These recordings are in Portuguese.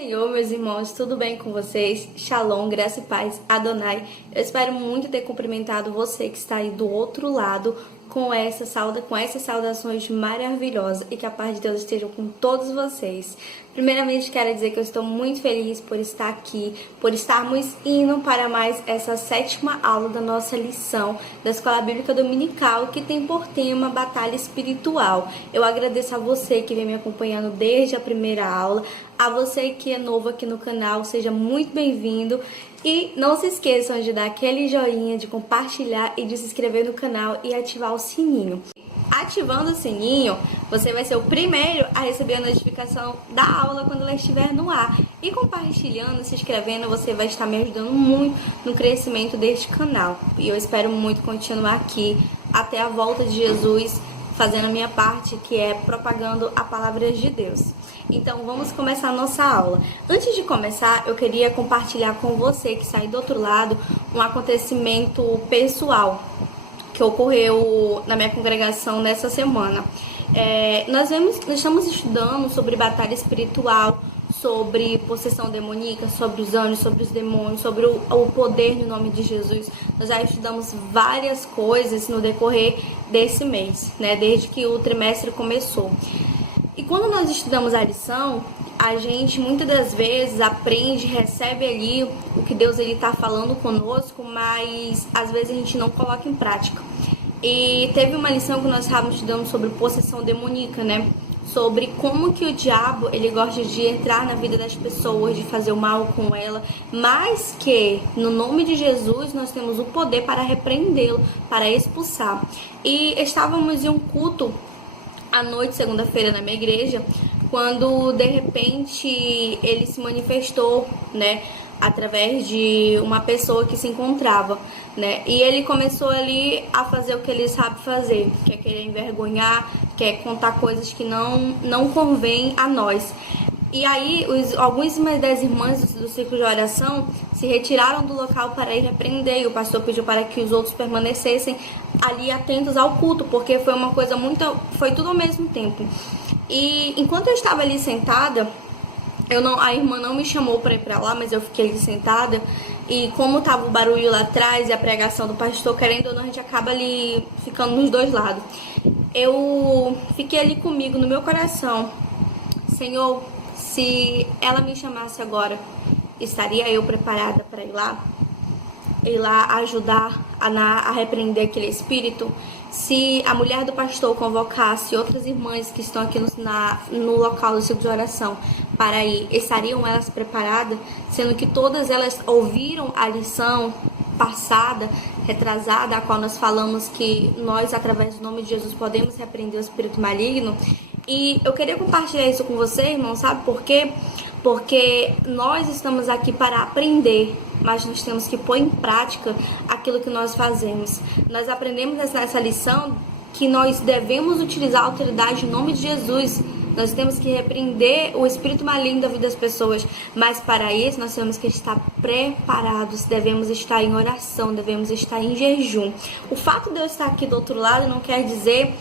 Senhor, meus irmãos, tudo bem com vocês? Shalom, graça e paz, Adonai. Eu espero muito ter cumprimentado você que está aí do outro lado com essas saudações maravilhosas e que a paz de Deus esteja com todos vocês. Primeiramente, quero dizer que eu estou muito feliz por estar aqui, por estarmos indo para mais essa 7ª aula da nossa lição da Escola Bíblica Dominical, que tem por tema Batalha Espiritual. Eu agradeço a você que vem me acompanhando desde a primeira aula, a você que é novo aqui no canal, seja muito bem-vindo. E não se esqueçam de dar aquele joinha, de compartilhar e de se inscrever no canal e ativar o sininho. Ativando o sininho, você vai ser o primeiro a receber a notificação da aula quando ela estiver no ar. E compartilhando, se inscrevendo, você vai estar me ajudando muito no crescimento deste canal. E eu espero muito continuar aqui até a volta de Jesus, fazendo a minha parte, que é propagando a palavra de Deus. Então, vamos começar a nossa aula. Antes de começar, eu queria compartilhar com você que está aí do outro lado um acontecimento pessoal que ocorreu na minha congregação nessa semana. Nós estamos estudando sobre batalha espiritual, sobre possessão demoníaca, sobre os anjos, sobre os demônios, sobre o poder no nome de Jesus. Nós já estudamos várias coisas no decorrer desse mês, né? Desde que o trimestre começou. E quando nós estudamos a lição, a gente muitas das vezes aprende, recebe ali o que Deus está falando conosco, mas às vezes a gente não coloca em prática. E teve uma lição que nós estávamos estudando sobre possessão demoníaca, né? Sobre como que o diabo, ele gosta de entrar na vida das pessoas, de fazer o mal com ela, mas que no nome de Jesus nós temos o poder para repreendê-lo, para expulsar. E estávamos em um culto à noite, segunda-feira, na minha igreja, quando de repente ele se manifestou, né, através de uma pessoa que se encontrava, né, e ele começou ali a fazer o que ele sabe fazer, que é querer envergonhar, que é contar coisas que não convém a nós. E aí, algumas das irmãs do círculo de oração se retiraram do local para ir repreender. E o pastor pediu para que os outros permanecessem ali atentos ao culto, porque foi uma coisa foi tudo ao mesmo tempo. E enquanto eu estava ali sentada, a irmã não me chamou para ir para lá, mas eu fiquei ali sentada. E como estava o barulho lá atrás e a pregação do pastor, querendo ou não, a gente acaba ali ficando nos dois lados. Eu fiquei ali comigo, no meu coração: Senhor, se ela me chamasse agora, estaria eu preparada para ir lá ajudar a repreender aquele espírito? Se a mulher do pastor convocasse outras irmãs que estão aqui no local do círculo de oração para ir, estariam elas preparadas? Sendo que todas elas ouviram a lição passada, retrasada, a qual nós falamos que nós, através do nome de Jesus, podemos repreender o espírito maligno. E eu queria compartilhar isso com você, irmão, sabe por quê? Porque nós estamos aqui para aprender, mas nós temos que pôr em prática aquilo que nós fazemos. Nós aprendemos nessa lição que nós devemos utilizar a autoridade em nome de Jesus. Nós temos que repreender o espírito maligno da vida das pessoas, mas para isso nós temos que estar preparados, devemos estar em oração, devemos estar em jejum. O fato de eu estar aqui do outro lado não quer dizer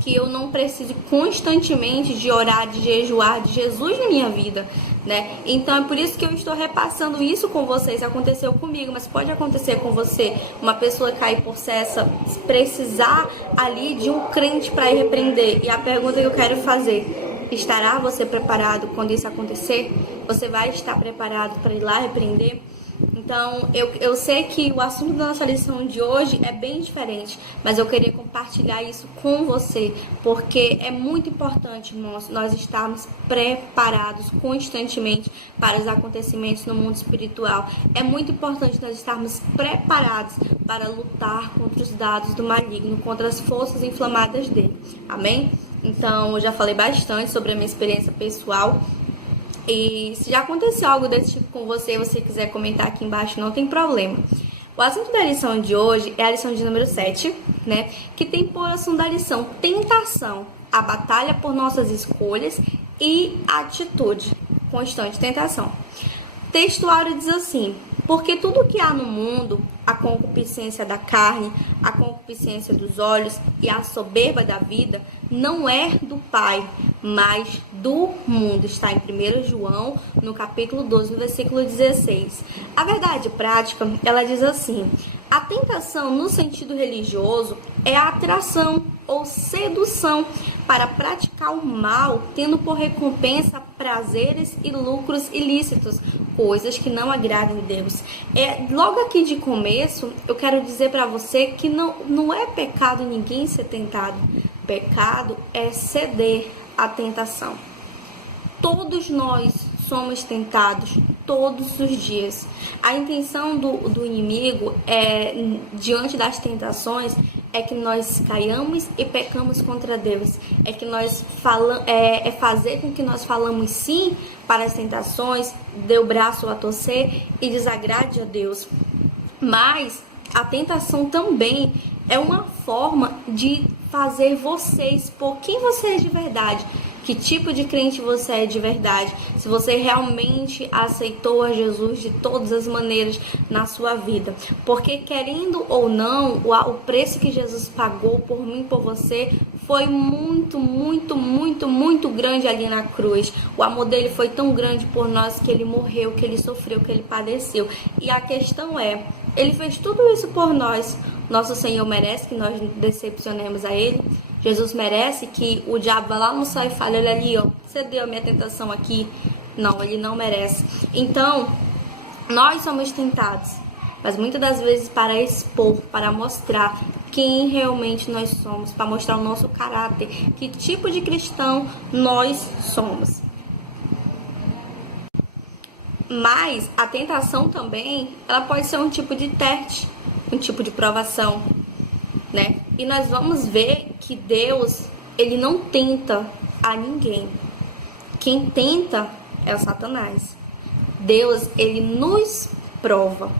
que eu não precise constantemente de orar, de jejuar, de Jesus na minha vida, né? Então é por isso que eu estou repassando isso com vocês. Aconteceu comigo, mas pode acontecer com você. Uma pessoa cair possessa, precisar ali de um crente para ir repreender. E a pergunta que eu quero fazer: estará você preparado quando isso acontecer? Você vai estar preparado para ir lá repreender? Então, eu sei que o assunto da nossa lição de hoje é bem diferente, mas eu queria compartilhar isso com você, porque é muito importante, irmãos, nós estarmos preparados constantemente para os acontecimentos no mundo espiritual. É muito importante nós estarmos preparados para lutar contra os dados do maligno, contra as forças inflamadas dele. Amém? Então, eu já falei bastante sobre a minha experiência pessoal. E se já aconteceu algo desse tipo com você e você quiser comentar aqui embaixo, não tem problema. O assunto da lição de hoje é a lição de número 7, né? Que tem por assunto da lição tentação, a batalha por nossas escolhas e atitude, constante tentação. O textuário diz assim: porque tudo que há no mundo, a concupiscência da carne, a concupiscência dos olhos e a soberba da vida, não é do Pai, mas do mundo. Está em 1 João, no capítulo 12, no versículo 16. A verdade prática, ela diz assim: a tentação no sentido religioso é a atração ou sedução para praticar o mal, tendo por recompensa prazeres e lucros ilícitos, coisas que não agradam a Deus. Logo aqui de começo, eu quero dizer para você que não é pecado ninguém ser tentado. Pecado é ceder à tentação. Todos nós somos tentados todos os dias. A intenção do inimigo diante das tentações é que nós caiamos e pecamos contra Deus. É que nós fazer com que nós falamos sim para as tentações, dê o braço a torcer e desagrade a Deus. Mas a tentação também é uma forma de fazer você expor quem você é de verdade. Que tipo de crente você é de verdade? Se você realmente aceitou a Jesus de todas as maneiras na sua vida. Porque querendo ou não, o preço que Jesus pagou por mim, por você, foi muito, muito, muito, muito grande ali na cruz. O amor dele foi tão grande por nós que ele morreu, que ele sofreu, que ele padeceu. E a questão é, ele fez tudo isso por nós. Nosso Senhor merece que nós decepcionemos a ele? Jesus merece que o diabo vá lá no céu e fale: olha ali, ó, você deu a minha tentação aqui? Não, ele não merece. Então, nós somos tentados, mas muitas das vezes para expor, para mostrar quem realmente nós somos, para mostrar o nosso caráter, que tipo de cristão nós somos. Mas a tentação também, ela pode ser um tipo de teste, um tipo de provação, né? E nós vamos ver que Deus, ele não tenta a ninguém. Quem tenta é o Satanás. Deus, ele nos prova.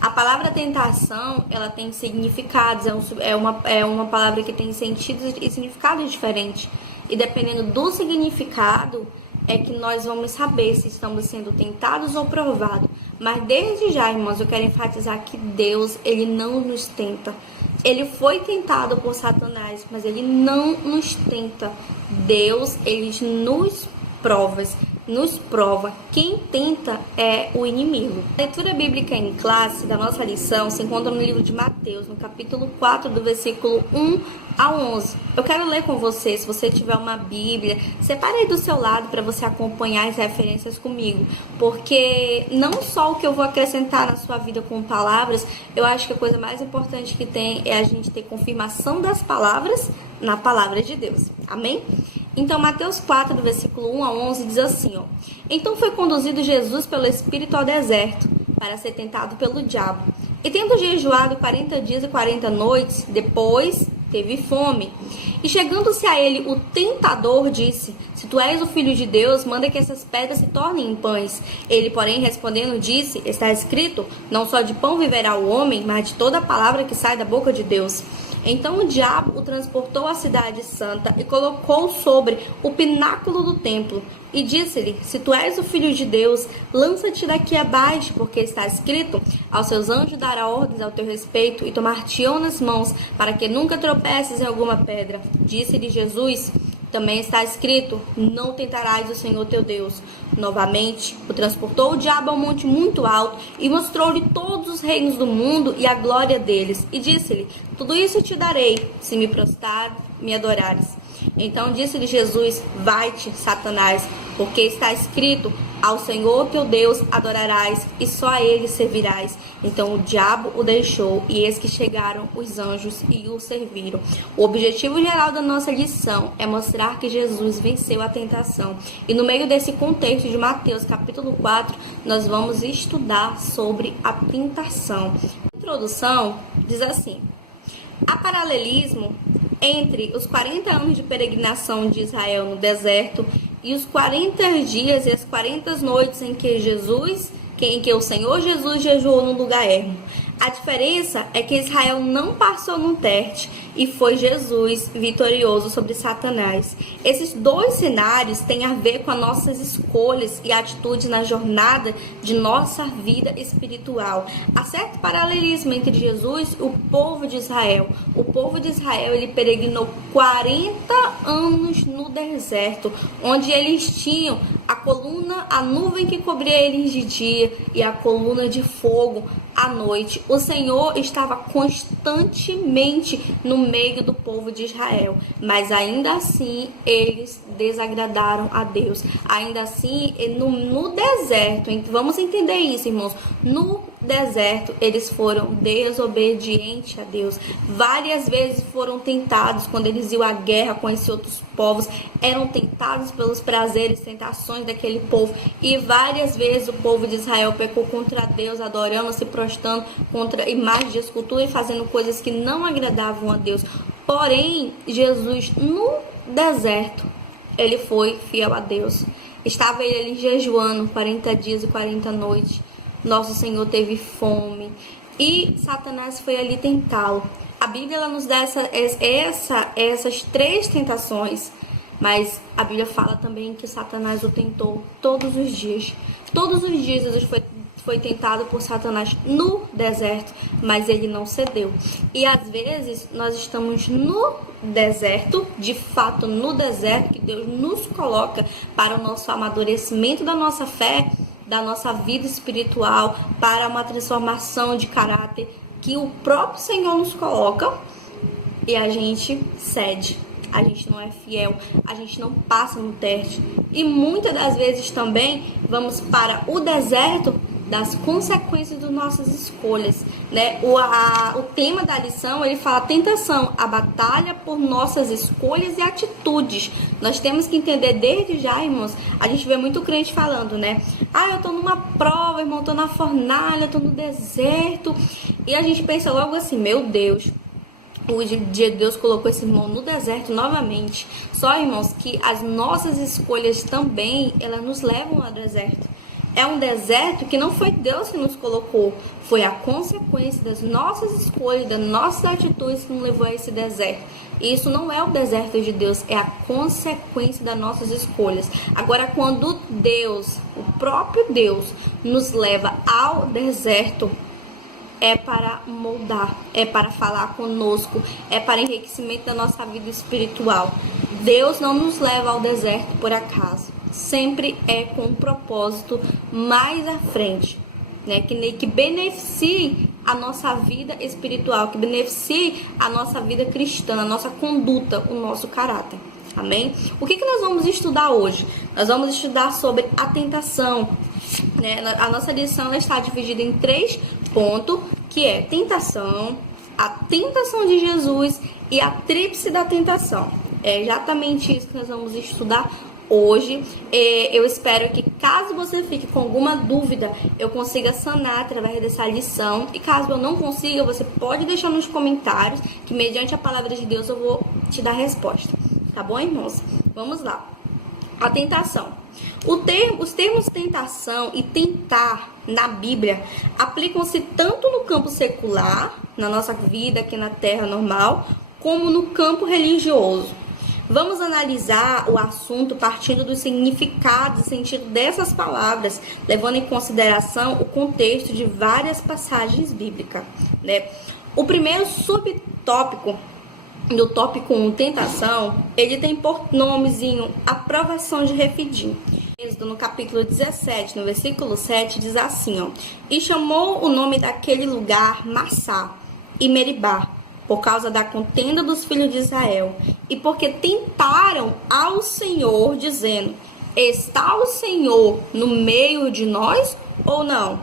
A palavra tentação, ela tem significados, é uma palavra que tem sentidos e significados diferentes. E dependendo do significado, é que nós vamos saber se estamos sendo tentados ou provados. Mas desde já, irmãos, eu quero enfatizar que Deus, ele não nos tenta. Ele foi tentado por Satanás, mas ele não nos tenta. Deus, ele nos prova. Quem tenta é o inimigo. A leitura bíblica em classe da nossa lição se encontra no livro de Mateus, no capítulo 4, do versículo 1 a 11. Eu quero ler com você, se você tiver uma Bíblia, separe aí do seu lado para você acompanhar as referências comigo, porque não só o que eu vou acrescentar na sua vida com palavras, eu acho que a coisa mais importante que tem é a gente ter confirmação das palavras na palavra de Deus. Amém? Então, Mateus 4, do versículo 1 a 11, diz assim, ó: então foi conduzido Jesus pelo Espírito ao deserto, para ser tentado pelo diabo. E tendo jejuado 40 dias e 40 noites, depois teve fome. E chegando-se a ele, o tentador disse: se tu és o Filho de Deus, manda que essas pedras se tornem em pães. Ele, porém, respondendo, disse: está escrito, não só de pão viverá o homem, mas de toda a palavra que sai da boca de Deus. Então o diabo o transportou à cidade santa e colocou sobre o pináculo do templo. E disse-lhe: se tu és o Filho de Deus, lança-te daqui abaixo, porque está escrito: aos seus anjos dará ordens ao teu respeito, e tomar-te-ão nas mãos, para que nunca tropeces em alguma pedra. Disse-lhe Jesus: também está escrito: não tentarás o Senhor teu Deus. Novamente, o transportou o diabo ao monte muito alto e mostrou-lhe todos os reinos do mundo e a glória deles. E disse-lhe: tudo isso te darei, se me prostrares, me adorares. Então disse-lhe Jesus: vai-te, Satanás, porque está escrito: ao Senhor teu Deus adorarás e só a ele servirás. Então o diabo o deixou, e eis que chegaram os anjos e o serviram. O objetivo geral da nossa lição é mostrar que Jesus venceu a tentação. E no meio desse contexto de Mateus capítulo 4, nós vamos estudar sobre a tentação. A introdução diz assim: há paralelismo entre os 40 anos de peregrinação de Israel no deserto e os 40 dias e as 40 noites em que o Senhor Jesus jejuou num lugar ermo. A diferença é que Israel não passou no teste e foi Jesus vitorioso sobre Satanás. Esses dois cenários têm a ver com as nossas escolhas e atitudes na jornada de nossa vida espiritual. Há certo paralelismo entre Jesus e o povo de Israel. O povo de Israel, ele peregrinou 40 anos no deserto, onde eles tinham a coluna, a nuvem que cobria eles de dia e a coluna de fogo à noite. O Senhor estava constantemente no meio do povo de Israel, mas ainda assim eles desagradaram a Deus. Ainda assim, no deserto, vamos entender isso, irmãos, no deserto eles foram desobedientes a Deus. Várias vezes foram tentados, quando eles iam à guerra com esses outros povos, eram tentados pelos prazeres, tentações daquele povo, e várias vezes o povo de Israel pecou contra Deus, adorando, se prostrando contra imagens de escultura e fazendo coisas que não agradavam a Deus. Porém, Jesus no deserto, ele foi fiel a Deus. Estava ele ali jejuando 40 dias e 40 noites. Nosso Senhor teve fome e Satanás foi ali tentá-lo. A Bíblia ela nos dá essas três tentações, mas a Bíblia fala também que Satanás o tentou todos os dias. Todos os dias Jesus foi tentado por Satanás no deserto, mas ele não cedeu. E às vezes nós estamos no deserto, de fato no deserto, que Deus nos coloca para o nosso amadurecimento da nossa fé, da nossa vida espiritual, para uma transformação de caráter que o próprio Senhor nos coloca, e a gente cede. A gente não é fiel, a gente não passa no teste. E muitas das vezes também vamos para o deserto das consequências das nossas escolhas, né? O tema da lição, ele fala tentação, a batalha por nossas escolhas e atitudes. Nós temos que entender desde já, irmãos, a gente vê muito crente falando, né? Eu tô numa prova, irmão, tô na fornalha, tô no deserto. E a gente pensa logo assim, meu Deus, o dia Deus colocou esse irmão no deserto novamente. Só, irmãos, que as nossas escolhas também, elas nos levam ao deserto. É um deserto que não foi Deus que nos colocou, foi a consequência das nossas escolhas, das nossas atitudes que nos levou a esse deserto. E isso não é o deserto de Deus, é a consequência das nossas escolhas. Agora, quando Deus, o próprio Deus, nos leva ao deserto, é para moldar, é para falar conosco, é para enriquecimento da nossa vida espiritual. Deus não nos leva ao deserto por acaso. Sempre é com um propósito mais à frente, né? Que beneficie a nossa vida espiritual, que beneficie a nossa vida cristã, a nossa conduta, o nosso caráter. Amém? O que nós vamos estudar hoje? Nós vamos estudar sobre a tentação, né? A nossa lição ela está dividida em 3 pontos, que é tentação, a tentação de Jesus e a tríplice da tentação. É exatamente isso que nós vamos estudar hoje. Eu espero que, caso você fique com alguma dúvida, eu consiga sanar através dessa lição. E caso eu não consiga, você pode deixar nos comentários, que mediante a palavra de Deus eu vou te dar a resposta. Tá bom, irmãos? Vamos lá. A tentação. Os termos tentação e tentar na Bíblia aplicam-se tanto no campo secular, na nossa vida aqui na Terra normal, como no campo religioso. Vamos analisar o assunto partindo do significado e sentido dessas palavras, levando em consideração o contexto de várias passagens bíblicas, né? O primeiro subtópico do tópico 1, tentação, ele tem por nomezinho aprovação de Refidim. Êxodo, no capítulo 17, no versículo 7, diz assim, ó: E chamou o nome daquele lugar Massá e Meribá, por causa da contenda dos filhos de Israel, e porque tentaram ao Senhor, dizendo: Está o Senhor no meio de nós ou não?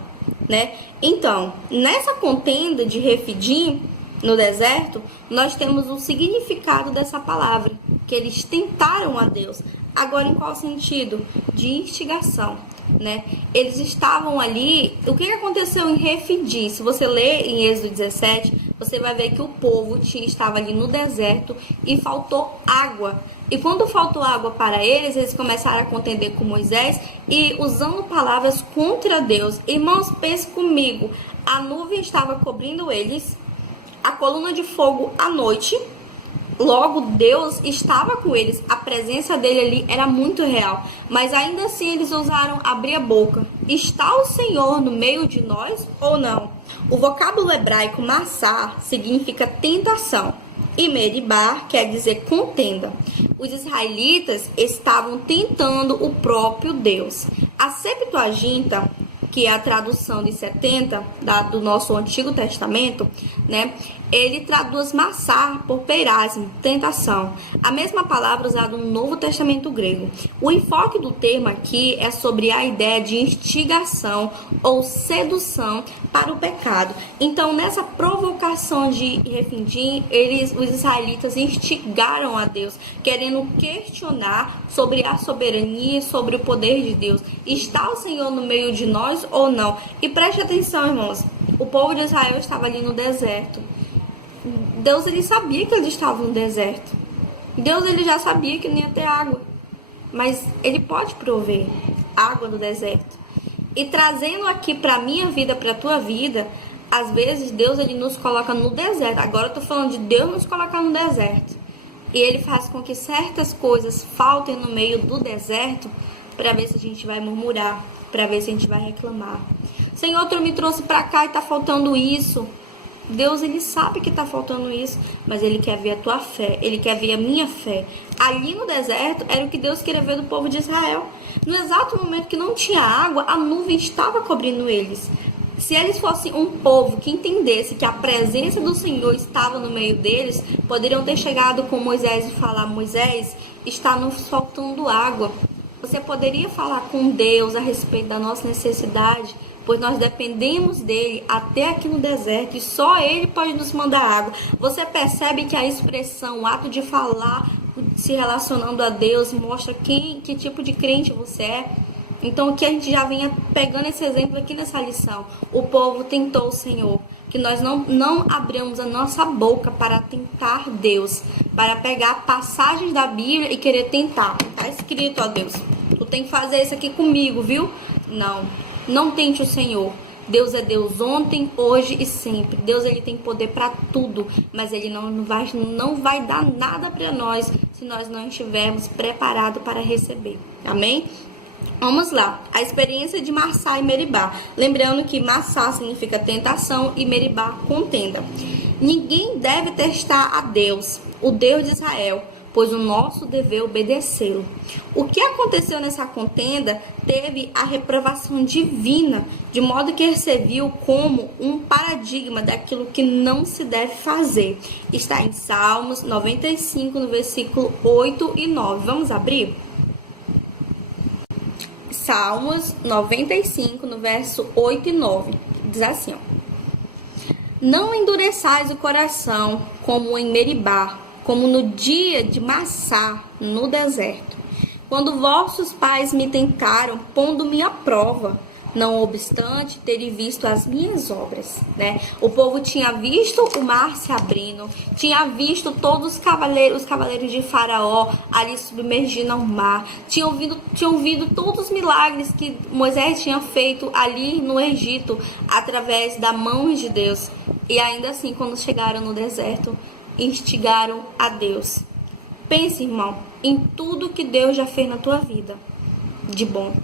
Né? Então, nessa contenda de Refidim, no deserto, nós temos o significado dessa palavra, que eles tentaram a Deus. Agora, em qual sentido? De instigação, né? Eles estavam ali. O que aconteceu em Refidim? Se você ler em Êxodo 17, você vai ver que o povo estava ali no deserto e faltou água. E quando faltou água para eles, eles começaram a contender com Moisés e usando palavras contra Deus. Irmãos, pense comigo, a nuvem estava cobrindo eles, a coluna de fogo à noite. Logo, Deus estava com eles, a presença dele ali era muito real. Mas ainda assim eles ousaram abrir a boca. Está o Senhor no meio de nós ou não? O vocábulo hebraico massá significa tentação. E Meribá quer dizer contenda. Os israelitas estavam tentando o próprio Deus. A Septuaginta, que é a tradução de 70 do nosso Antigo Testamento, né? Ele traduz massar por peirasmo, tentação. A mesma palavra usada no Novo Testamento grego. O enfoque do termo aqui é sobre a ideia de instigação ou sedução para o pecado. Então, nessa provocação de Refidim, os israelitas instigaram a Deus, querendo questionar sobre a soberania, sobre o poder de Deus. Está o Senhor no meio de nós ou não? E preste atenção, irmãos. O povo de Israel estava ali no deserto. Deus, ele sabia que eles estavam no deserto. Deus, ele já sabia que não ia ter água. Mas ele pode prover água no deserto. E trazendo aqui para a minha vida, para a tua vida, às vezes Deus, ele nos coloca no deserto. Agora eu tô falando de Deus nos colocar no deserto. E ele faz com que certas coisas faltem no meio do deserto para ver se a gente vai murmurar, para ver se a gente vai reclamar. Senhor, tu me trouxe para cá e tá faltando isso. Deus, ele sabe que tá faltando isso, mas ele quer ver a tua fé, ele quer ver a minha fé. Ali no deserto era o que Deus queria ver do povo de Israel. No exato momento que não tinha água, a nuvem estava cobrindo eles. Se eles fossem um povo que entendesse que a presença do Senhor estava no meio deles, poderiam ter chegado com Moisés e falar: Moisés, está nos faltando água. Você poderia falar com Deus a respeito da nossa necessidade? Pois nós dependemos dele até aqui no deserto e só ele pode nos mandar água. Você percebe que a expressão, o ato de falar, se relacionando a Deus, mostra que tipo de crente você é? Então, que a gente já vinha pegando esse exemplo aqui nessa lição. O povo tentou o Senhor. Que nós não abramos a nossa boca para tentar Deus, para pegar passagens da Bíblia e querer tentar. Tá escrito, ó Deus, tu tem que fazer isso aqui comigo, viu? Não tente o Senhor. Deus é Deus ontem, hoje e sempre. Deus, ele tem poder para tudo, mas ele não vai dar nada para nós se nós não estivermos preparados para receber. Amém? Vamos lá, a experiência de Massá e Meribá. Lembrando que Massá significa tentação e Meribá contenda. Ninguém deve testar a Deus, o Deus de Israel, pois o nosso dever é obedecê-lo. O que aconteceu nessa contenda teve a reprovação divina, de modo que ele serviu como um paradigma daquilo que não se deve fazer. Está em Salmos 95, no versículo 8 e 9. Vamos abrir? Salmos 95, no verso 8 e 9, diz assim, ó: Não endureçais o coração como em Meribá, como no dia de Massá, no deserto, quando vossos pais me tentaram, pondo-me à prova, não obstante terem visto as minhas obras, né? O povo tinha visto o mar se abrindo, tinha visto todos os cavaleiros de Faraó ali submergindo ao mar, tinham ouvido todos os milagres que Moisés tinha feito ali no Egito, através da mão de Deus. E ainda assim, quando chegaram no deserto, instigaram a Deus. Pense, irmão, em tudo que Deus já fez na tua vida de bom.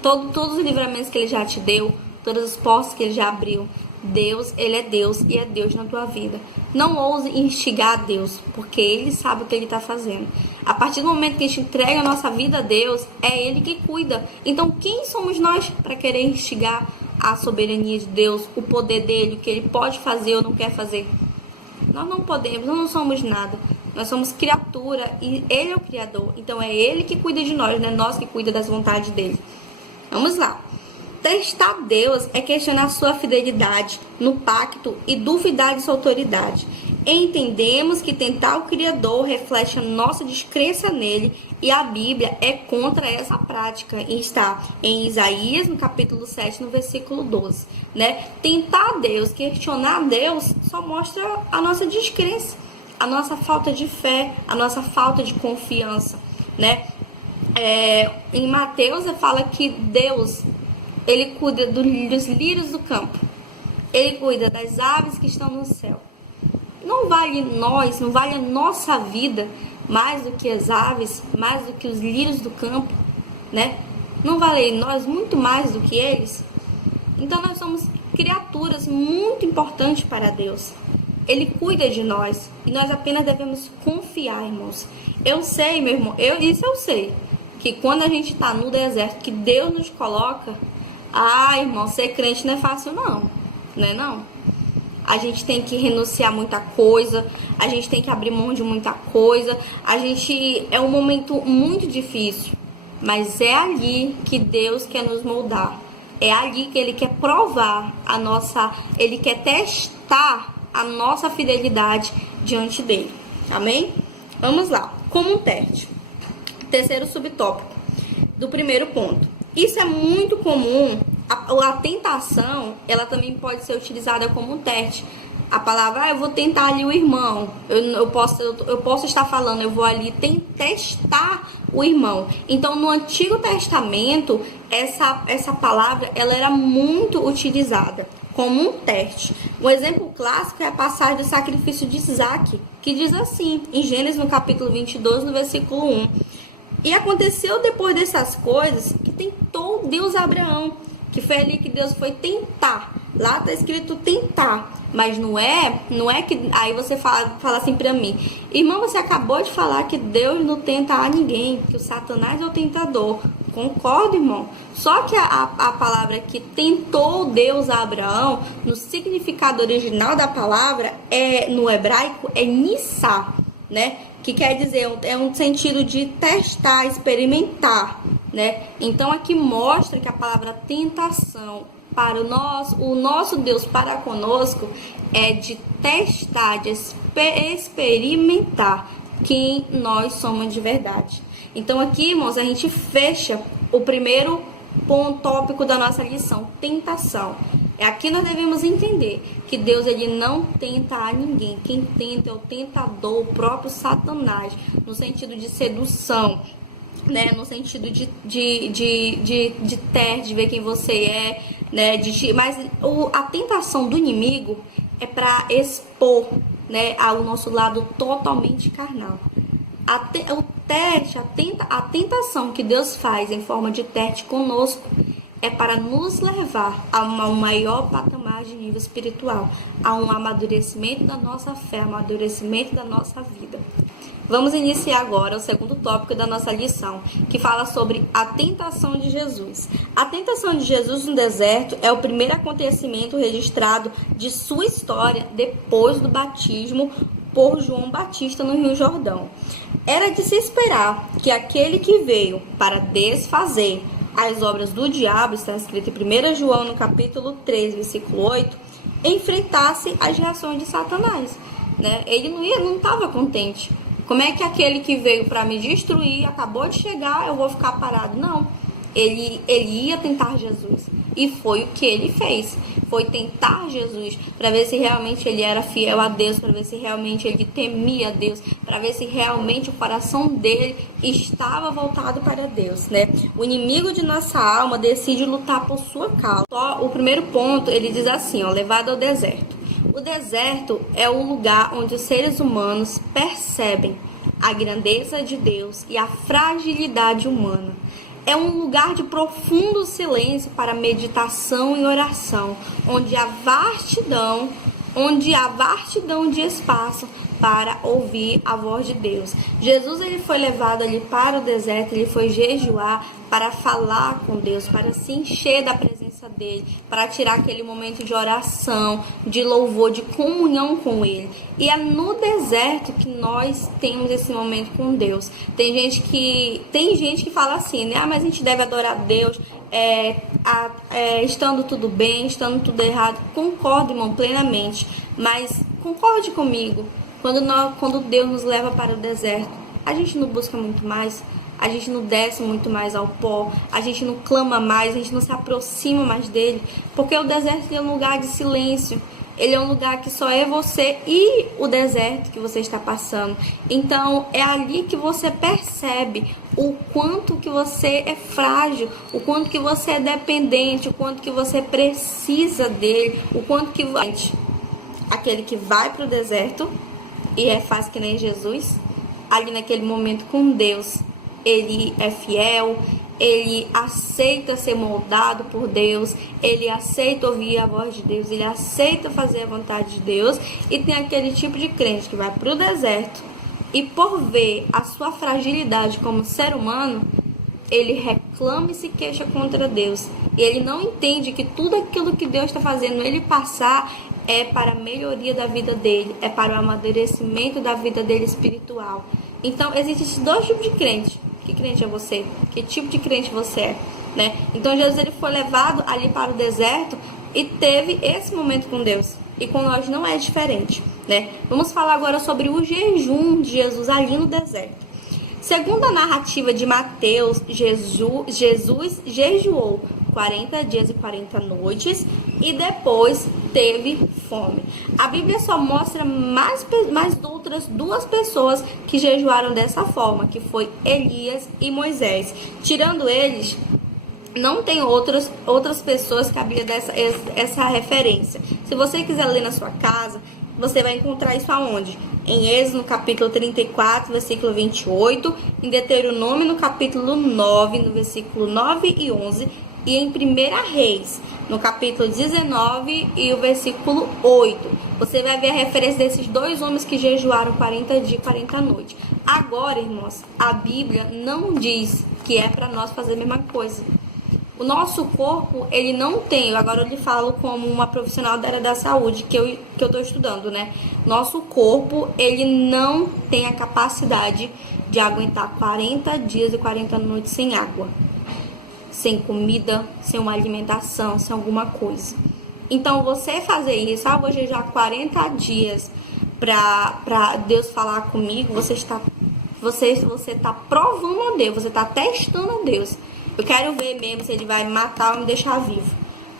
Todos os livramentos que ele já te deu, todas as portas que ele já abriu. Deus, ele é Deus e é Deus na tua vida. Não ouse instigar a Deus, porque ele sabe o que ele está fazendo. A partir do momento que a gente entrega a nossa vida a Deus, é ele que cuida. Então, quem somos nós para querer instigar a soberania de Deus, o poder dele, o que ele pode fazer ou não quer fazer? Nós não podemos, nós não somos nada. Nós somos criatura e ele é o Criador. Então, é ele que cuida de nós, não é nós que cuida das vontades dele. Vamos lá. Testar Deus é questionar sua fidelidade no pacto e duvidar de sua autoridade. Entendemos que tentar o Criador reflete a nossa descrença nele e a Bíblia é contra essa prática. E está em Isaías, no capítulo 7, no versículo 12. Né? Tentar Deus, questionar Deus, só mostra a nossa descrença. a nossa falta de fé, a nossa falta de confiança, né? Em Mateus fala que Deus, ele cuida dos lírios do campo, ele cuida das aves que estão no céu. Não vale não vale a nossa vida mais do que as aves, mais do que os lírios do campo, né? Não vale nós muito mais do que eles? Então nós somos criaturas muito importantes para Deus. Ele cuida de nós e nós apenas devemos confiar, irmãos. Eu sei, meu irmão, isso eu sei, que quando a gente está no deserto, que Deus nos coloca, irmão, ser crente não é fácil não, né não? A gente tem que renunciar a muita coisa, a gente tem que abrir mão de muita coisa, é um momento muito difícil, mas é ali que Deus quer nos moldar, é ali que Ele quer provar Ele quer testar a nossa fidelidade diante dEle, amém? Vamos lá, como um teste. Terceiro subtópico do primeiro ponto. Isso é muito comum. A tentação, ela também pode ser utilizada como um teste. A palavra, eu vou tentar ali o irmão. Eu posso estar falando, eu vou ali testar o irmão. Então, no Antigo Testamento, essa palavra, ela era muito utilizada como um teste. Um exemplo clássico é a passagem do sacrifício de Isaac, que diz assim, em Gênesis, no capítulo 22, no versículo 1. E aconteceu depois dessas coisas que tentou Deus a Abraão, que foi ali que Deus foi tentar. Lá está escrito tentar, mas não é que aí você fala assim para mim, irmão, você acabou de falar que Deus não tenta a ninguém, que o Satanás é o tentador. Concordo, irmão. Só que a palavra que tentou Deus a Abraão, no significado original da palavra, no hebraico, é nissá, né? Que quer dizer, é um sentido de testar, experimentar, né? Então aqui mostra que a palavra tentação para o nosso Deus para conosco é de testar, de experimentar quem nós somos de verdade. Então aqui, irmãos, a gente fecha o primeiro tópico da nossa lição, tentação. Aqui nós devemos entender que Deus, ele não tenta a ninguém. Quem tenta é o tentador, o próprio Satanás, no sentido de sedução, né? No sentido de teste, de ver quem você é, né? Mas a tentação do inimigo é para expor, né, ao nosso lado totalmente carnal. A tentação que Deus faz em forma de teste conosco é para nos levar a um maior patamar de nível espiritual, a um amadurecimento da nossa fé, amadurecimento da nossa vida. Vamos iniciar agora o segundo tópico da nossa lição, que fala sobre a tentação de Jesus. A tentação de Jesus no deserto é o primeiro acontecimento registrado de sua história depois do batismo por João Batista no Rio Jordão. Era de se esperar que aquele que veio para desfazer as obras do diabo, está escrito em 1 João no capítulo 3, versículo 8, enfrentasse as reações de Satanás, né? Ele não estava contente. Como é que aquele que veio para me destruir, acabou de chegar, eu vou ficar parado? Não. Ele ia tentar Jesus. E foi o que ele fez. Foi tentar Jesus para ver se realmente ele era fiel a Deus, para ver se realmente ele temia a Deus, para ver se realmente o coração dele estava voltado para Deus, né? O inimigo de nossa alma decide lutar por sua causa. O primeiro ponto, ele diz assim, levado ao deserto. O deserto é o lugar onde os seres humanos percebem a grandeza de Deus e a fragilidade humana. É um lugar de profundo silêncio para meditação e oração, onde há vastidão de espaço para ouvir a voz de Deus. Jesus, ele foi levado ali para o deserto, ele foi jejuar para falar com Deus, para se encher da presença dele, para tirar aquele momento de oração, de louvor, de comunhão com ele. E é no deserto que nós temos esse momento com Deus. Tem gente que fala assim, né? Mas a gente deve adorar a Deus estando tudo bem, estando tudo errado. Concordo, irmão, plenamente. Mas concorde comigo. Quando Deus nos leva para o deserto, a gente não busca muito mais, a gente não desce muito mais ao pó, a gente não clama mais, a gente não se aproxima mais dele, porque o deserto é um lugar de silêncio, Ele é um lugar que só é você e o deserto que você está passando. Então é ali que você percebe o quanto que você é frágil, o quanto que você é dependente, o quanto que você precisa dele, o quanto que aquele que vai para o deserto e faz que nem Jesus, ali naquele momento com Deus, ele é fiel, ele aceita ser moldado por Deus, ele aceita ouvir a voz de Deus, ele aceita fazer a vontade de Deus. E tem aquele tipo de crente que vai para o deserto e, por ver a sua fragilidade como ser humano, ele reclama e se queixa contra Deus. E ele não entende que tudo aquilo que Deus está fazendo ele passar é para a melhoria da vida dele, é para o amadurecimento da vida dele espiritual. Então, existem esses dois tipos de crente. Que crente é você? Que tipo de crente você é? Né? Então, Jesus ele foi levado ali para o deserto e teve esse momento com Deus. E com nós não é diferente. Né? Vamos falar agora sobre o jejum de Jesus ali no deserto. Segundo a narrativa de Mateus, Jesus jejuou 40 dias e 40 noites e depois teve fome. A Bíblia só mostra mais outras duas pessoas que jejuaram dessa forma, que foi Elias e Moisés. Tirando eles, não tem outras pessoas que a Bíblia dá essa referência. Se você quiser ler na sua casa, você vai encontrar isso aonde? Em Êxodo, no capítulo 34, versículo 28, em Deuteronômio, no capítulo 9, no versículo 9 e 11, e em 1 Reis, no capítulo 19 e o versículo 8. Você vai ver a referência desses dois homens que jejuaram 40 dias e 40 noites. Agora, irmãos, a Bíblia não diz que é para nós fazer a mesma coisa. O nosso corpo, ele não tem, agora eu lhe falo como uma profissional da área da saúde que eu estou estudando, né? Nosso corpo, ele não tem a capacidade de aguentar 40 dias e 40 noites sem água, sem comida, sem uma alimentação, sem alguma coisa. Então, você fazer isso, vou jejuar 40 dias para Deus falar comigo, você está provando a Deus, você está testando a Deus. Eu quero ver mesmo se ele vai me matar ou me deixar vivo.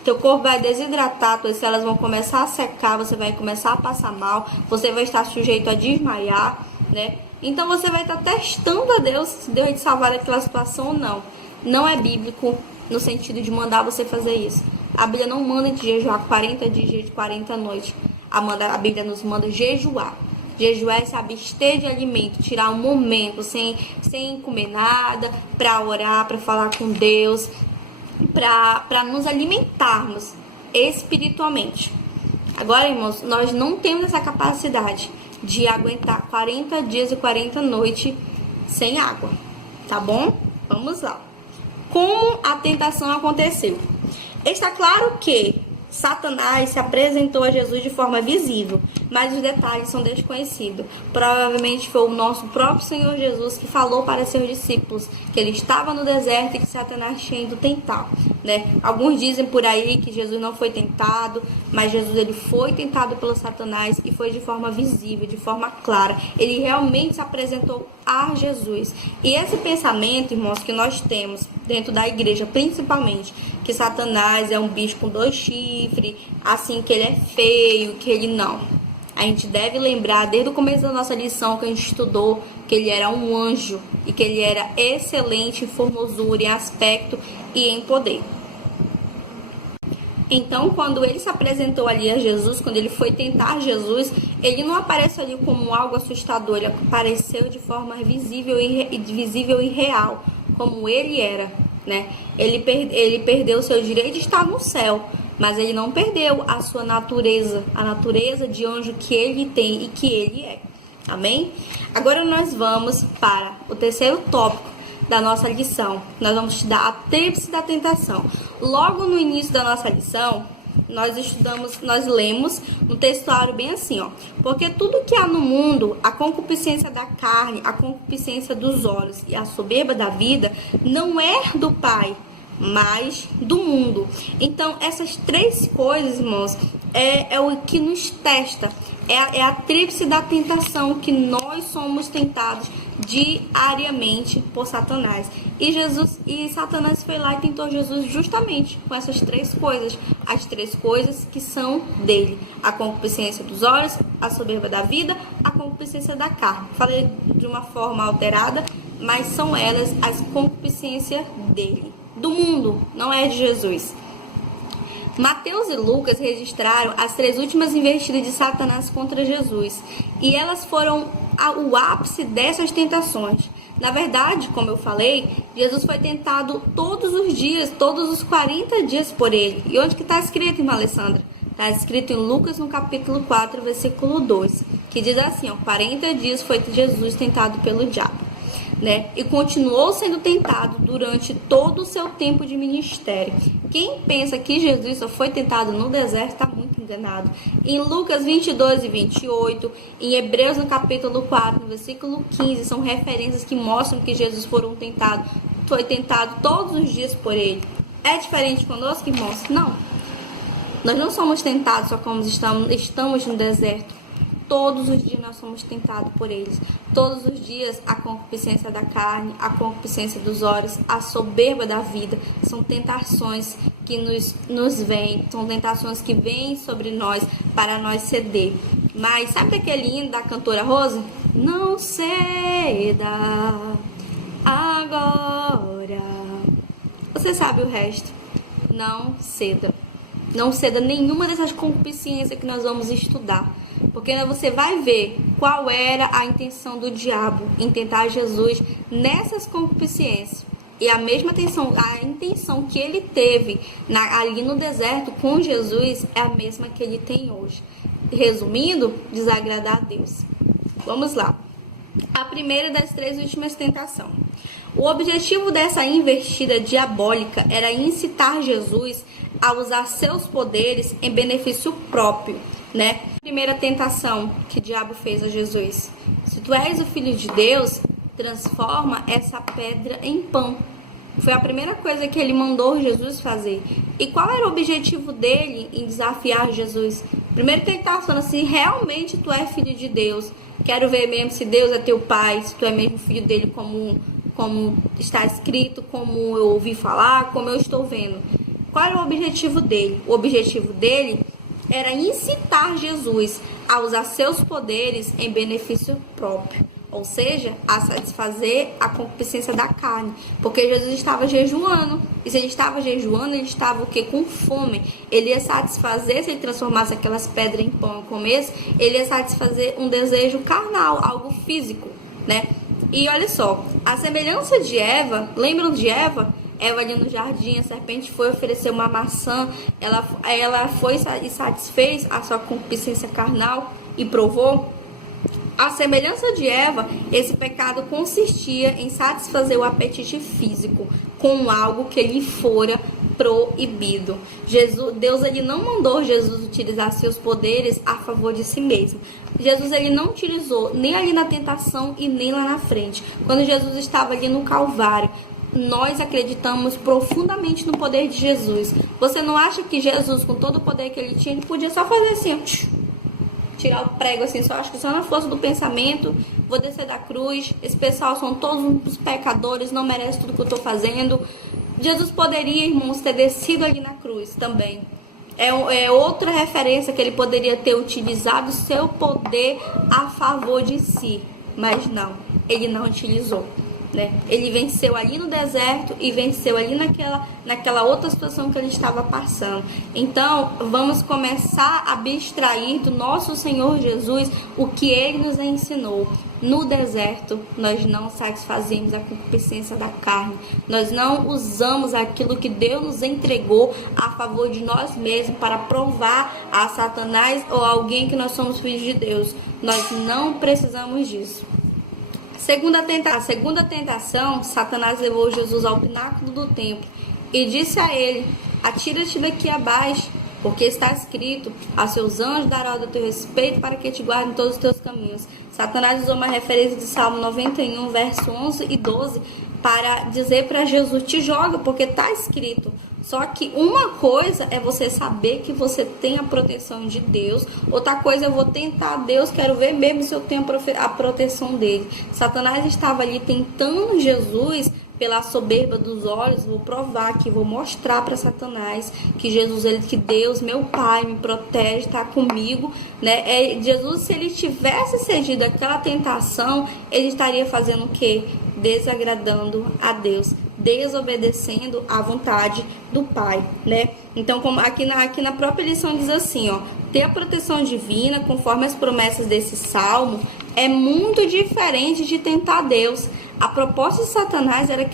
Teu corpo vai desidratar, tuas células vão começar a secar, você vai começar a passar mal, você vai estar sujeito a desmaiar, né? Então você vai estar testando a Deus se Deus vai te salvar daquela situação ou não. Não é bíblico no sentido de mandar você fazer isso. A Bíblia não manda te jejuar 40 dias e 40 noites. A Bíblia nos manda jejuar. Jejuar é se abster de alimento, tirar um momento sem comer nada, para orar, para falar com Deus, para nos alimentarmos espiritualmente. Agora, irmãos, nós não temos essa capacidade de aguentar 40 dias e 40 noites sem água, tá bom? Vamos lá. Como a tentação aconteceu? Está claro que Satanás se apresentou a Jesus de forma visível, mas os detalhes são desconhecidos. Provavelmente foi o nosso próprio Senhor Jesus que falou para seus discípulos que ele estava no deserto e que Satanás tinha ido tentar, né? Alguns dizem por aí que Jesus não foi tentado, mas Jesus ele foi tentado pelo Satanás e foi de forma visível, de forma clara. Ele realmente se apresentou a Jesus. E esse pensamento, irmãos, que nós temos dentro da igreja, principalmente, que Satanás é um bicho com 2 chifres, assim, que ele é feio, que ele não. A gente deve lembrar, desde o começo da nossa lição que a gente estudou, que ele era um anjo e que ele era excelente em formosura, em aspecto e em poder. Então, quando ele se apresentou ali a Jesus, quando ele foi tentar Jesus, ele não apareceu ali como algo assustador, ele apareceu de forma visível e real, como ele era, né? Ele perdeu o seu direito de estar no céu, mas ele não perdeu a sua natureza, a natureza de anjo que ele tem e que ele é. Amém? Agora nós vamos para o terceiro tópico da nossa lição. Nós vamos estudar a tríplice da tentação. Logo no início da nossa lição, nós lemos no textuário bem assim, ó. Porque tudo que há no mundo, a concupiscência da carne, a concupiscência dos olhos e a soberba da vida, não é do Pai, mas do mundo. Então, essas 3 coisas, irmãos, é o que nos testa. É a tríplice da tentação, que nós somos tentados diariamente por Satanás. E Satanás foi lá e tentou Jesus justamente com essas três coisas. As três coisas que são dele: a concupiscência dos olhos, a soberba da vida, a concupiscência da carne. Falei de uma forma alterada, mas são elas as concupiscências dele, do mundo, não é de Jesus. Mateus e Lucas registraram as três últimas investidas de Satanás contra Jesus, e elas foram o ápice dessas tentações. Na verdade, como eu falei, Jesus foi tentado todos os dias, todos os 40 dias por ele. E onde que está escrito, irmã Alessandra? Está escrito em Lucas, no capítulo 4, versículo 2, que diz assim, 40 dias foi Jesus tentado pelo diabo. E continuou sendo tentado durante todo o seu tempo de ministério. Quem pensa que Jesus só foi tentado no deserto está muito enganado. Em Lucas 22 e 28, em Hebreus no capítulo 4, no versículo 15, são referências que mostram que Jesus foi tentado todos os dias por ele. É diferente conosco, irmãos? Não. Nós não somos tentados só como estamos no deserto. Todos os dias nós somos tentados por eles. Todos os dias a concupiscência da carne, a concupiscência dos olhos, a soberba da vida. São tentações que nos vêm, são tentações que vêm sobre nós para nós ceder. Mas sabe aquele hino da cantora Rose? Não ceda agora. Você sabe o resto. Não ceda. Não ceda nenhuma dessas concupiscências que nós vamos estudar. Porque você vai ver qual era a intenção do diabo em tentar Jesus nessas concupiscências. E a intenção que ele teve ali no deserto com Jesus é a mesma que ele tem hoje. Resumindo, desagradar a Deus. Vamos lá. A primeira das três últimas tentações. O objetivo dessa investida diabólica era incitar Jesus a usar seus poderes em benefício próprio. Primeira tentação que o diabo fez a Jesus: se tu és o filho de Deus, transforma essa pedra em pão. Foi a primeira coisa que ele mandou Jesus fazer. E qual era o objetivo dele em desafiar Jesus? Primeiro que ele estava falando assim: realmente tu és filho de Deus, quero ver mesmo se Deus é teu pai, se tu é mesmo filho dele, como está escrito, como eu ouvi falar, como eu estou vendo. Qual era o objetivo dele? O objetivo dele era incitar Jesus a usar seus poderes em benefício próprio, ou seja, a satisfazer a concupiscência da carne, porque Jesus estava jejuando, e se ele estava jejuando, ele estava o quê? Com fome. Ele ia satisfazer, se ele transformasse aquelas pedras em pão e comesse, ele ia satisfazer um desejo carnal, algo físico, E olha só, a semelhança de Eva, lembram de Eva? Eva ali no jardim, a serpente foi oferecer uma maçã, ela foi e satisfez a sua concupiscência carnal e provou. A semelhança de Eva, esse pecado consistia em satisfazer o apetite físico com algo que lhe fora proibido. Deus ele não mandou Jesus utilizar seus poderes a favor de si mesmo. Jesus ele não utilizou nem ali na tentação e nem lá na frente. Quando Jesus estava ali no Calvário, nós acreditamos profundamente no poder de Jesus. Você não acha que Jesus, com todo o poder que ele tinha, ele podia só fazer assim, tirar o prego assim, acho que só na força do pensamento, vou descer da cruz, esse pessoal são todos uns pecadores, não merece tudo que eu estou fazendo. Jesus poderia, irmãos, ter descido ali na cruz também. É outra referência que ele poderia ter utilizado o seu poder a favor de si, mas não, ele não utilizou. Ele venceu ali no deserto e venceu ali naquela outra situação que ele estava passando. Então, vamos começar a abstrair do nosso Senhor Jesus o que ele nos ensinou. No deserto, nós não satisfazemos a concupiscência da carne. Nós não usamos aquilo que Deus nos entregou a favor de nós mesmos para provar a Satanás ou alguém que nós somos filhos de Deus. Nós não precisamos disso. A segunda tentação, Satanás levou Jesus ao pináculo do templo e disse a ele: atira-te daqui abaixo, porque está escrito: a seus anjos dará o teu respeito para que te guardem todos os teus caminhos. Satanás usou uma referência de Salmo 91, verso 11 e 12, para dizer para Jesus: te joga, porque está escrito: Só que uma coisa é você saber que você tem a proteção de Deus, outra coisa é eu vou tentar Deus, quero ver mesmo se eu tenho a proteção dele. Satanás estava ali tentando Jesus pela soberba dos olhos. Vou provar aqui, vou mostrar para Satanás que Jesus, que Deus, meu Pai, me protege, está comigo, né? Jesus, se ele tivesse cedido aquela tentação, ele estaria fazendo o quê? Desagradando a Deus, desobedecendo à vontade do Pai, né? Então, como aqui na própria lição diz assim, ó, ter a proteção divina, conforme as promessas desse salmo, é muito diferente de tentar Deus. A proposta de Satanás era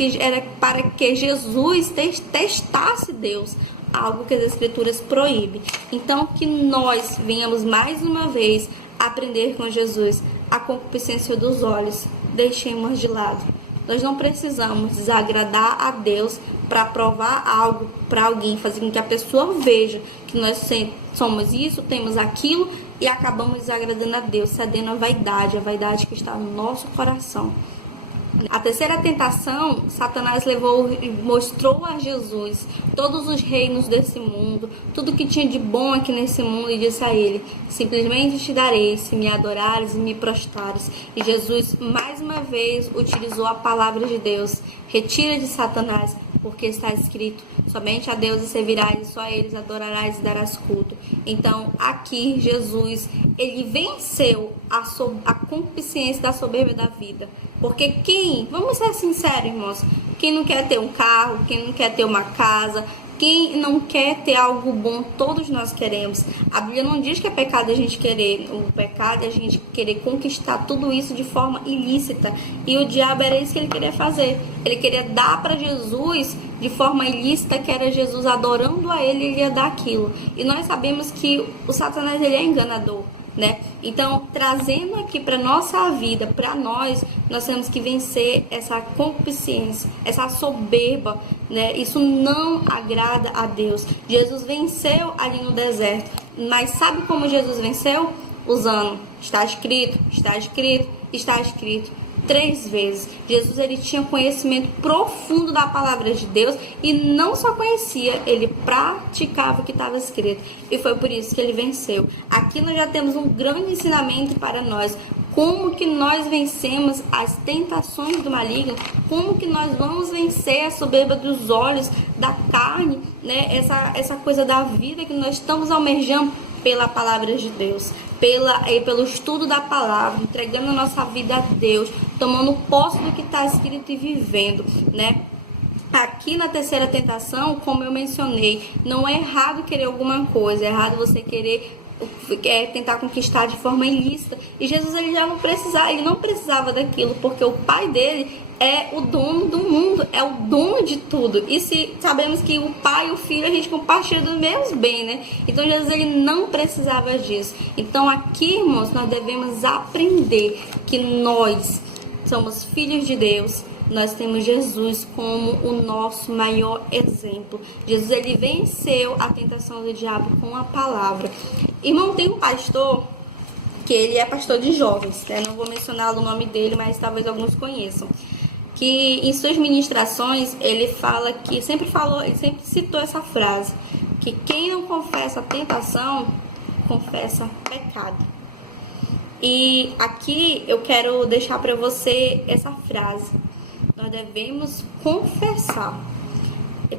para que Jesus testasse Deus, algo que as Escrituras proíbem. Então, que nós venhamos mais uma vez aprender com Jesus a concupiscência dos olhos, deixemos de lado. Nós não precisamos desagradar a Deus para provar algo para alguém, fazer com que a pessoa veja que nós somos isso, temos aquilo e acabamos desagradando a Deus, cedendo a vaidade que está no nosso coração. A terceira tentação, Satanás levou e mostrou a Jesus todos os reinos desse mundo, tudo que tinha de bom aqui nesse mundo, e disse a ele: simplesmente te darei se me adorares e me prostrares. E Jesus mais uma vez utilizou a palavra de Deus: retira de Satanás, porque está escrito: somente a Deus servirás e só a eles adorarás e darás culto. Então aqui Jesus, ele venceu a concupiscência da soberba da vida. Porque vamos ser sinceros, irmãos, quem não quer ter um carro, quem não quer ter uma casa, quem não quer ter algo bom, todos nós queremos. A Bíblia não diz que é pecado a gente querer, o pecado é a gente querer conquistar tudo isso de forma ilícita. E o diabo era isso que ele queria fazer. Ele queria dar para Jesus de forma ilícita, que era Jesus adorando a ele ia dar aquilo. E nós sabemos que o Satanás, ele é enganador, né? Então, trazendo aqui para nossa vida, para nós temos que vencer essa concupiscência, essa soberba, né? Isso não agrada a Deus. Jesus venceu ali no deserto, mas sabe como Jesus venceu? Usando: está escrito, está escrito, está escrito. 3 vezes. Jesus, ele tinha conhecimento profundo da palavra de Deus, e não só conhecia, ele praticava o que estava escrito, e foi por isso que ele venceu. Aqui nós já temos um grande ensinamento para nós: como que nós vencemos as tentações do maligno, como que nós vamos vencer a soberba dos olhos, da carne, né? Essa coisa da vida que nós estamos almejando pela palavra de Deus, pelo estudo da palavra, entregando a nossa vida a Deus, tomando posse do que está escrito e vivendo, né? Aqui na terceira tentação, como eu mencionei, não é errado querer alguma coisa, é errado você querer tentar conquistar de forma ilícita. E Jesus, ele não precisava daquilo, porque o Pai dele é o dono do mundo, é o dono de tudo. E se sabemos que o Pai e o Filho, a gente compartilha dos mesmos bens, né? Então Jesus, ele não precisava disso. Então aqui, irmãos, nós devemos aprender que nós somos filhos de Deus. Nós temos Jesus como o nosso maior exemplo. Jesus, ele venceu a tentação do diabo com a palavra. Irmão, tem um pastor que ele é pastor de jovens, né? Não vou mencionar o nome dele, mas talvez alguns conheçam. Que em suas ministrações ele fala que ele sempre citou essa frase: que quem não confessa a tentação, confessa pecado. E aqui eu quero deixar para você essa frase: nós devemos confessar.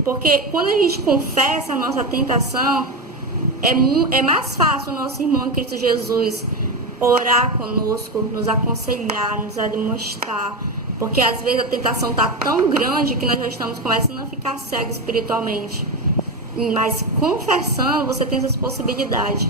Porque quando a gente confessa a nossa tentação, é mais fácil o nosso irmão em Cristo Jesus orar conosco, nos aconselhar, nos admoestar. Porque às vezes a tentação está tão grande que nós já estamos começando a ficar cegos espiritualmente. Mas confessando, você tem essas possibilidades.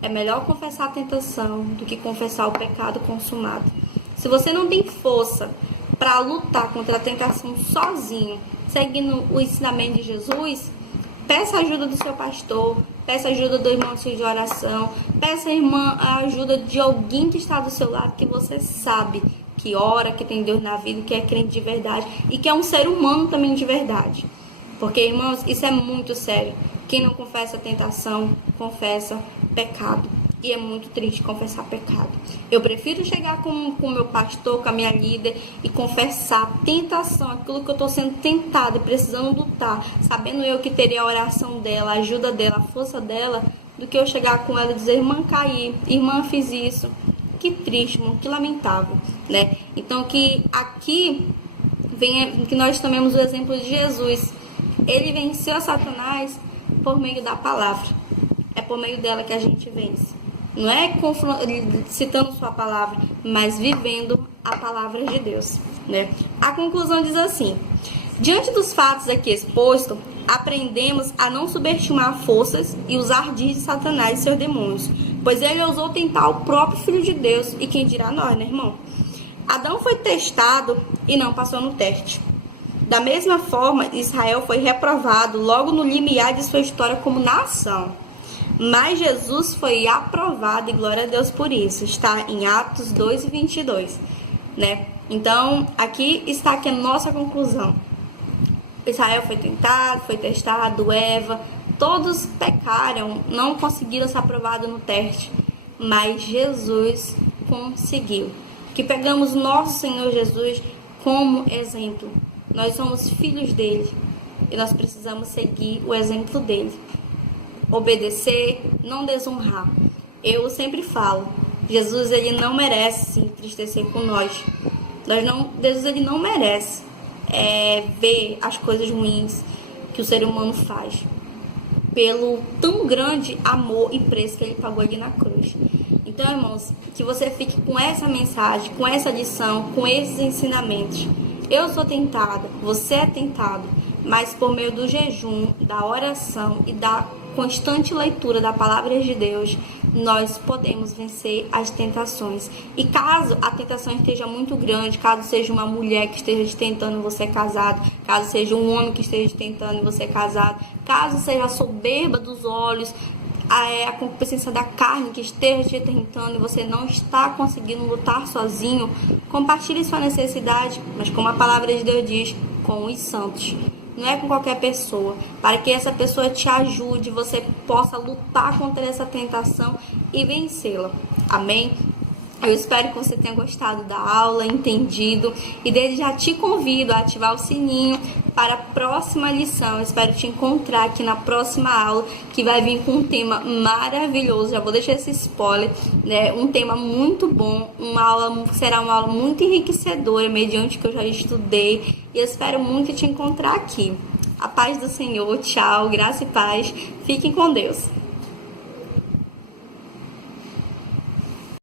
É melhor confessar a tentação do que confessar o pecado consumado. Se você não tem força para lutar contra a tentação sozinho, seguindo o ensinamento de Jesus, peça ajuda do seu pastor, peça ajuda do irmão de oração, peça a ajuda de alguém que está do seu lado, que você sabe que ora, que tem Deus na vida, que é crente de verdade e que é um ser humano também de verdade. Porque, irmãos, isso é muito sério. Quem não confessa a tentação, confessa pecado. E é muito triste confessar pecado. Eu prefiro chegar com o meu pastor, com a minha líder e confessar a tentação, aquilo que eu estou sendo tentada e precisando lutar, sabendo eu que teria a oração dela, a ajuda dela, a força dela, do que eu chegar com ela e dizer: irmã, caí, irmã, fiz isso. Que triste, irmão, que lamentável, né? Então que aqui vem que nós tomemos o exemplo de Jesus. Ele venceu a Satanás por meio da palavra. É por meio dela que a gente vence. Não é citando sua palavra, mas vivendo a palavra de Deus, né? A conclusão diz assim: diante dos fatos aqui expostos, aprendemos a não subestimar forças e os ardis de Satanás e seus demônios, pois ele ousou tentar o próprio Filho de Deus, e quem dirá nós, né, irmão? Adão foi testado e não passou no teste. Da mesma forma, Israel foi reprovado logo no limiar de sua história como nação. Mas Jesus foi aprovado, e glória a Deus por isso. Está em Atos 2:22, né? Então, aqui está aqui a nossa conclusão. Israel foi tentado, foi testado, Eva, todos pecaram, não conseguiram ser aprovados no teste, mas Jesus conseguiu. Que pegamos nosso Senhor Jesus como exemplo. Nós somos filhos dele e nós precisamos seguir o exemplo dele. Obedecer, não desonrar. Eu sempre falo, Jesus ele não merece se entristecer com nós. Jesus ele não merece ver as coisas ruins que o ser humano faz, pelo tão grande amor e preço que ele pagou ali na cruz. Então, irmãos, que você fique com essa mensagem, com essa lição, com esses ensinamentos. Eu sou tentada, você é tentado, mas por meio do jejum, da oração e da constante leitura da palavra de Deus, nós podemos vencer as tentações. E caso a tentação esteja muito grande, caso seja uma mulher que esteja te tentando e você é casado, caso seja um homem que esteja te tentando e você é casado, caso seja a soberba dos olhos, a concupiscência da carne que esteja te tentando e você não está conseguindo lutar sozinho, compartilhe sua necessidade, mas como a palavra de Deus diz, com os santos. Não é com qualquer pessoa, para que essa pessoa te ajude, você possa lutar contra essa tentação e vencê-la. Amém? Eu espero que você tenha gostado da aula, entendido, e desde já te convido a ativar o sininho para a próxima lição. Eu espero te encontrar aqui na próxima aula, que vai vir com um tema maravilhoso. Já vou deixar esse spoiler, né? Um tema muito bom, será uma aula muito enriquecedora, mediante o que eu já estudei, e eu espero muito te encontrar aqui. A paz do Senhor, tchau, graça e paz, fiquem com Deus.